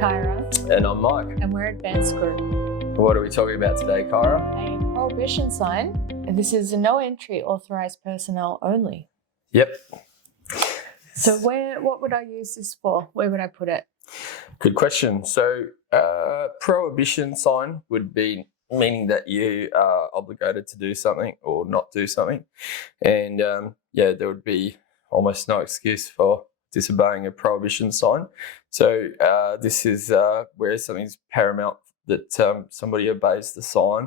Kyra. And I'm Mike. And we're Advanced Group. What are we talking about today, Kyra? A prohibition sign. And this is a no entry authorised personnel only. Yep. So what would I use this for? Where would I put it? Good question. So prohibition sign would be meaning that you are obligated to do something or not do something. And there would be almost no excuse for disobeying a prohibition sign. So this is where something's paramount that somebody obeys the sign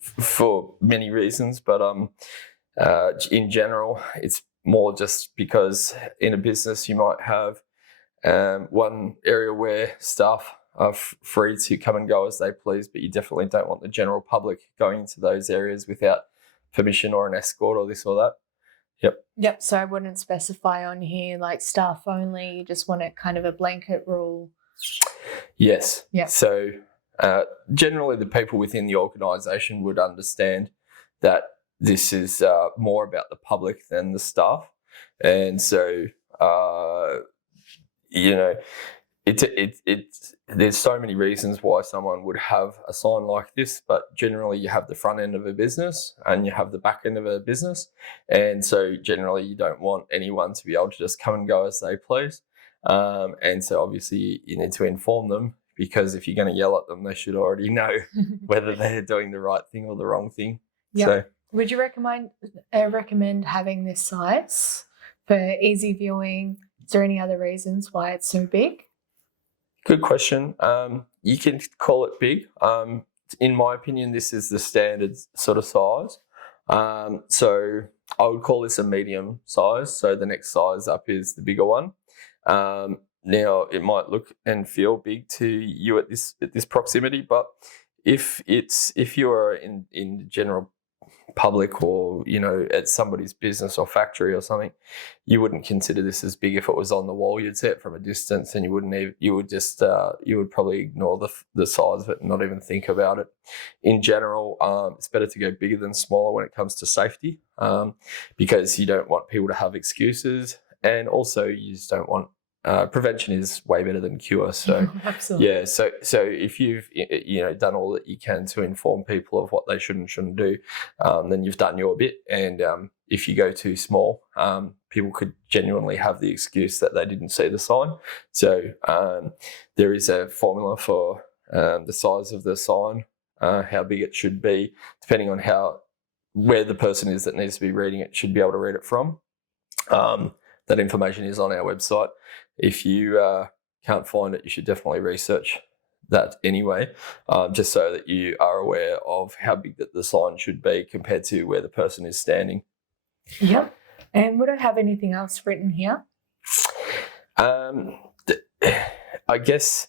for many reasons, but in general, it's more just because in a business you might have one area where staff are free to come and go as they please, but you definitely don't want the general public going into those areas without permission or an escort or this or that. Yep. So I wouldn't specify on here like staff only. You just want it kind of a blanket rule. Yes. Yep. So generally the people within the organisation would understand that this is more about the public than the staff. And so, there's so many reasons why someone would have a sign like this, but generally you have the front end of a business and you have the back end of a business. And so generally you don't want anyone to be able to just come and go as they please. And so obviously you need to inform them, because if you're going to yell at them, they should already know whether they're doing the right thing or the wrong thing. Yep. So, would you recommend having this size for easy viewing? Is there any other reasons why it's so big? Good question. You can call it big. In my opinion, this is the standard sort of size. So I would call this a medium size. So the next size up is the bigger one. Now it might look and feel big to you at this proximity, but if you are in the general public or at somebody's business or factory or something, you wouldn't consider this as big. If it was on the wall, you'd see it from a distance and you would probably ignore the size of it and not even think about it. In general, it's better to go bigger than smaller when it comes to safety, because you don't want people to have excuses, and also you just don't want prevention is way better than cure. So Absolutely. yeah, so if you've done all that you can to inform people of what they should and shouldn't do, then you've done your bit. And if you go too small, people could genuinely have the excuse that they didn't see the sign. So there is a formula for the size of the sign, how big it should be, depending on where the person is that needs to be reading it should be able to read it from. That information is on our website. If you can't find it, you should definitely research that anyway, just so that you are aware of how big that the sign should be compared to where the person is standing. Yep. And would I have anything else written here? I guess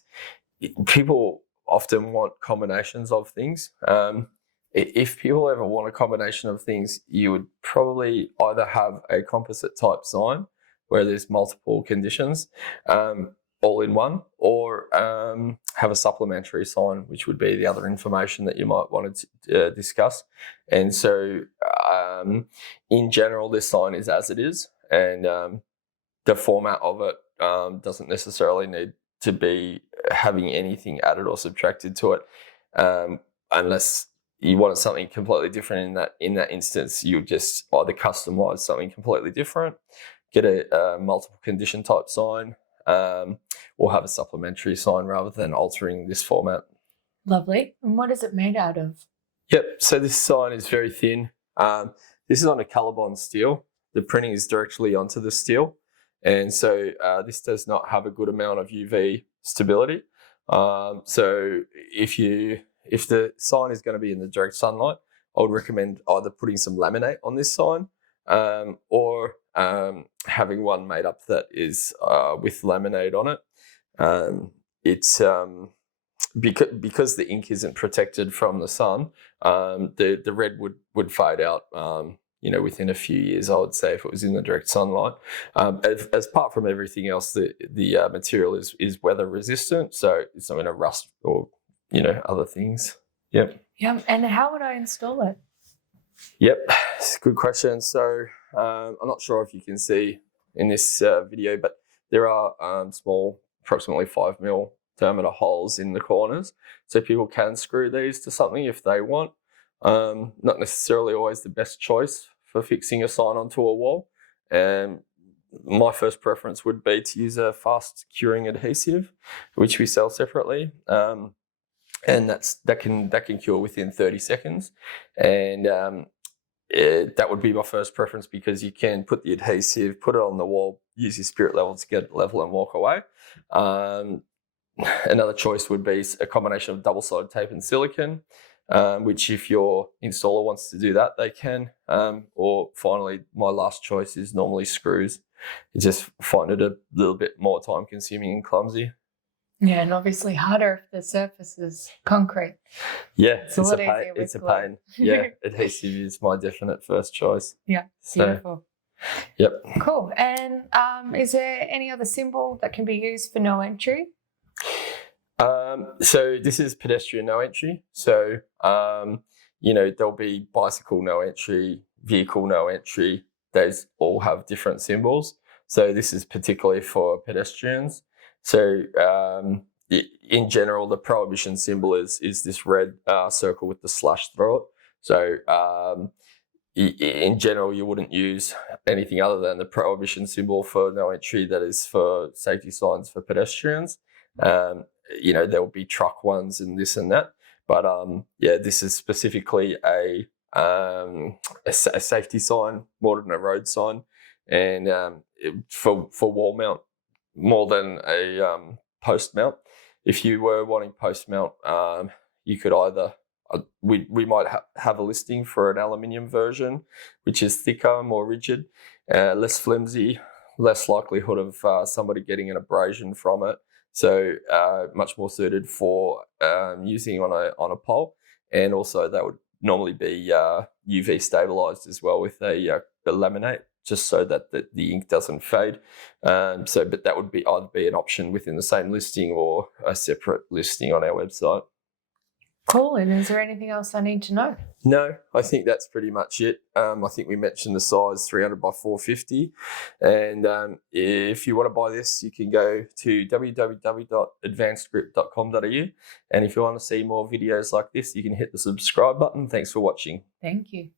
people often want combinations of things. If people ever want a combination of things, you would probably either have a composite type sign where there's multiple conditions all in one, or have a supplementary sign, which would be the other information that you might want to discuss. And so in general, this sign is as it is, and the format of it doesn't necessarily need to be having anything added or subtracted to it, unless you wanted something completely different. In that instance, you would just either customize something completely different, get a multiple condition type sign, or have a supplementary sign rather than altering this format. Lovely. And what is it made out of? Yep. So this sign is very thin. This is on a colour-bond steel. The printing is directly onto the steel, and so this does not have a good amount of UV stability. So if the sign is going to be in the direct sunlight, I would recommend either putting some laminate on this sign, or having one made up that is with laminate on it. It's because the ink isn't protected from the sun, the red would fade out within a few years, I would say, if it was in the direct sunlight. As apart from everything else, the material is weather resistant, so it's not going to rust or other things. Yep. Yeah. And how would I install it? Yep, it's a good question. So I'm not sure if you can see in this video, but there are small, approximately 5mm diameter holes in the corners, so people can screw these to something if they want. Not necessarily always the best choice for fixing a sign onto a wall. And my first preference would be to use a fast curing adhesive, which we sell separately. And that can cure within 30 seconds. And that would be my first preference, because you can put the adhesive, put it on the wall, use your spirit level to get it level and walk away. Another choice would be a combination of double-sided tape and silicone, which if your installer wants to do that, they can. Or finally, my last choice is normally screws. I just find it a little bit more time-consuming and clumsy. Yeah, and obviously harder if the surface is concrete. Yeah, it's a pain. It's a pain. Yeah, adhesive is my definite first choice. Yeah, beautiful. Yep. Cool. And is there any other symbol that can be used for no entry? So this is pedestrian no entry. So, there'll be bicycle no entry, vehicle no entry. Those all have different symbols. So this is particularly for pedestrians. So in general, the prohibition symbol is this red circle with the slash through it. So in general, you wouldn't use anything other than the prohibition symbol for no entry. That is for safety signs for pedestrians. There will be truck ones and this and that. But this is specifically a safety sign more than a road sign, and for wall mount more than a post mount. If you were wanting post mount, you could either we might have a listing for an aluminium version, which is thicker, more rigid, less flimsy, less likelihood of somebody getting an abrasion from it. So much more suited for using on a pole, and also that would normally be UV stabilized as well with a laminate, just so that the ink doesn't fade. But that would either be an option within the same listing or a separate listing on our website. Cool. And is there anything else I need to know? No, I think that's pretty much it. I think we mentioned the size 300 by 450. And if you want to buy this, you can go to www.advancedgrip.com.au. And if you want to see more videos like this, you can hit the subscribe button. Thanks for watching. Thank you.